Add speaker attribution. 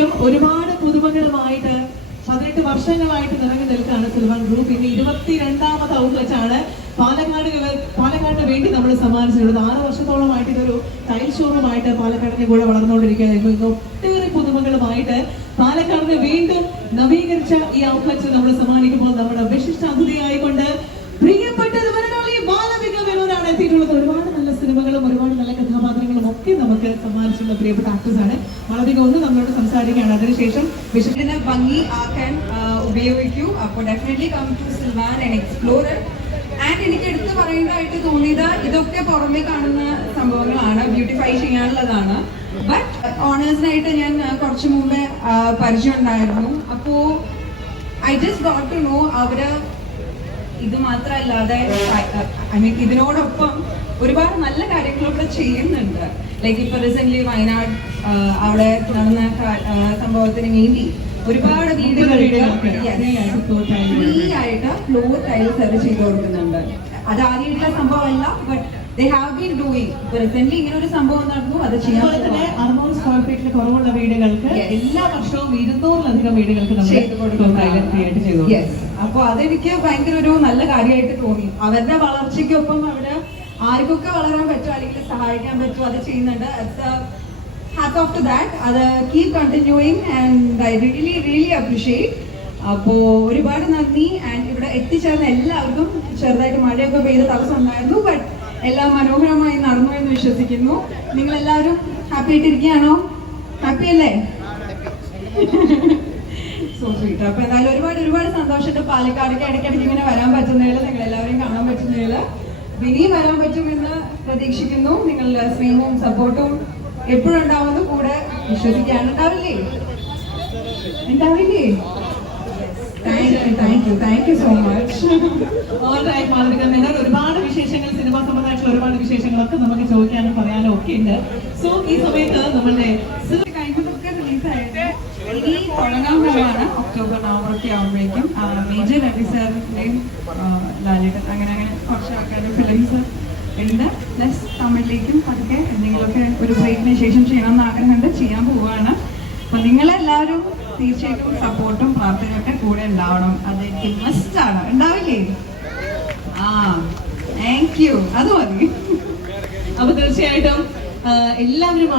Speaker 1: തീർച്ചയായിട്ടും ഒരുപാട് പുതുമകളുമായിട്ട് പതിനെട്ട് വർഷങ്ങളായിട്ട് നിറഞ്ഞു നിൽക്കുകയാണ് സിൽവൺ ഗ്രൂപ്പ്. ഇനി ഇരുപത്തിരണ്ടാമത് ഔട്ട്ലെറ്റ് ആണ് പാലക്കാട് പാലക്കാടിന് വേണ്ടി നമ്മൾ സമ്മാനിച്ചിട്ടുള്ളത്. ആറ് വർഷത്തോളമായിട്ട് ഇതൊരു ടൈൽ ഷോറൂമായിട്ട് പാലക്കാടിന്റെ കൂടെ വളർന്നുകൊണ്ടിരിക്കുകയായിരുന്നു ഇന്ന് ഒട്ടേറെ പുതുമകളുമായിട്ട് പാലക്കാടിന് വീണ്ടും നവീകരിച്ച ഈ ഔട്ട്ലെറ്റ് നമ്മൾ സമ്മാനിക്കുമ്പോൾ നമ്മുടെ വിശിഷ്ട അതിഥിയായിക്കൊണ്ട് പ്രിയപ്പെട്ടത് ഒരുപാട് നല്ല സിനിമകളും ഒരുപാട് നല്ല കഥാപാത്രങ്ങളും ഒക്കെ നമുക്ക് സമ്മാനിച്ചിട്ടുള്ള പ്രിയപ്പെട്ട ആക്ടേഴ്സ് ആണ്. ബാലവിക ഒന്ന് നമ്മളോട് സംസാരിക്കുകയാണ്. അതിനുശേഷം വിശിഷ്ട
Speaker 2: ഇതിനെ ഭംഗി ആക്കാൻ ഉപയോഗിക്കൂ. അപ്പോൾ definitely come to Silvan and explore and എനിക്ക് എടുത്തു പറയുന്നതായിട്ട് തോന്നിയത് ഇതൊക്കെ പുറമേ കാണുന്ന സംഭവങ്ങളാണ്. ബ്യൂട്ടിഫൈ ചെയ്യാനുള്ളതാണ്. ബട്ട് ഓണേഴ്സിനായിട്ട് ഞാൻ കുറച്ച് മുമ്പേ പരിചയം ഉണ്ടായിരുന്നു. അപ്പോ I just got to know അവർ ഇത് മാത്രമല്ലാതെ ഐ മീൻ ഇതിനോടൊപ്പം ഒരുപാട് നല്ല കാര്യങ്ങളൊക്കെ ചെയ്യുന്നുണ്ട്. ലൈക്ക് ഇപ്പൊ റീസെന്റ് വയനാട് അവിടെ നടന്ന സംഭവത്തിന് വേണ്ടി ഒരുപാട് വീടുകൾക്ക് ഫ്രീ ആയിട്ട് ഫ്ലോർ ടൈൽ സെർവ് ചെയ്ത് കൊടുക്കുന്നുണ്ട്. അത് ആദ്യമായിട്ടുള്ള സംഭവമല്ല ബട്ട് റീസെന്റ് ഇങ്ങനെ ഒരു സംഭവം നടന്നു അത് ചെയ്യാൻ
Speaker 1: അറുന്നൂറ് സ്ക്വയർ ഫീറ്റിൽ കുറവുള്ള വീടുകൾക്ക് എല്ലാ വർഷവും ഇരുന്നൂറിലധികം വീടുകൾക്ക് നമ്മൾ ഫ്രീ ചെയ്തു കൊടുക്കും.
Speaker 2: യെസ് അപ്പൊ അതെനിക്ക് ഭയങ്കര ഒരു നല്ല കാര്യമായിട്ട് തോന്നി. അവരുടെ വളർച്ചയ്ക്കൊപ്പം അവിടെ ആർക്കൊക്കെ വളരാൻ പറ്റും അല്ലെങ്കിൽ സഹായിക്കാൻ പറ്റും അത് ചെയ്യുന്നുണ്ട്. ഹാറ്റ് ഓഫ് ടു ദാറ്റ് അത് keep continuing and I really really appreciate അപ്പോ ഒരുപാട് നന്ദി. ആൻഡ് ഇവിടെ എത്തിച്ചേർന്ന എല്ലാവർക്കും ചെറുതായിട്ട് മഴയൊക്കെ പെയ്ത തടസ്സം ഉണ്ടായിരുന്നു. ബട്ട് എല്ലാം മനോഹരമായി നടന്നു എന്ന് വിശ്വസിക്കുന്നു. നിങ്ങൾ എല്ലാവരും ഹാപ്പി ആയിട്ടിരിക്കുകയാണോ? ഹാപ്പി അല്ലേ? സോ സ്വീറ്റ് അപ്പൊ എന്തായാലും ഒരുപാട് ഒരുപാട് സന്തോഷമുണ്ട്. പാലക്കാടൊക്കെ ഇടയ്ക്കിടയ്ക്ക് ഇങ്ങനെ വരാൻ പറ്റുന്നതിൽ നിങ്ങൾ എല്ലാവരെയും ഇനിയും വരാൻ പറ്റുമെന്ന് പ്രതീക്ഷിക്കുന്നു. നിങ്ങളുടെ സ്നേഹവും സപ്പോർട്ടും എപ്പോഴും കൂടെ വിശ്വസിക്കാൻ ഉണ്ടാവില്ലേ? ഉണ്ടാവില്ലേ? Thank you thank you thank you so much
Speaker 1: Alright, Malavika Menon ഒരുപാട് വിശേഷങ്ങൾ സിനിമ സംബന്ധമായിട്ടുള്ള ഒരുപാട് വിശേഷങ്ങളൊക്കെ നമുക്ക് ചോദിക്കാനും പറയാനും ഒക്കെ ഉണ്ട്. സോ ഈ സമയത്ത് നമ്മളുടെ സിനിമ
Speaker 2: കഴിഞ്ഞതൊക്കെ റിലീസായിട്ട് ഇനി തുടങ്ങാൻ പോവാണ് ഒക്ടോബർ നവംബർ ഒക്കെ ആവുമ്പോഴേക്കും മേജർ രവി സാറിന്റെയും ലാലേട്ടൻ അങ്ങനെ അങ്ങനെ കുറച്ച് ആൾക്കാരുടെ ഫിലിംസ് ഉണ്ട്. പ്ലസ് തമിഴിലേക്കും അതൊക്കെ എന്തെങ്കിലുമൊക്കെ ഒരു ബ്രേക്കിന് ശേഷം ചെയ്യണമെന്ന് ആഗ്രഹമുണ്ട്. ചെയ്യാൻ പോവുകയാണ്. അപ്പൊ നിങ്ങളെല്ലാവരും തീർച്ചയായിട്ടും സപ്പോർട്ടും പ്രാർത്ഥനയൊക്കെ കൂടെ ഉണ്ടാവണം. അത് മസ്റ്റ് ആണ്. ഉണ്ടാവില്ലേ? ആ താങ്ക് യു അത് മതി.
Speaker 1: അപ്പൊ തീർച്ചയായിട്ടും എല്ലാവരും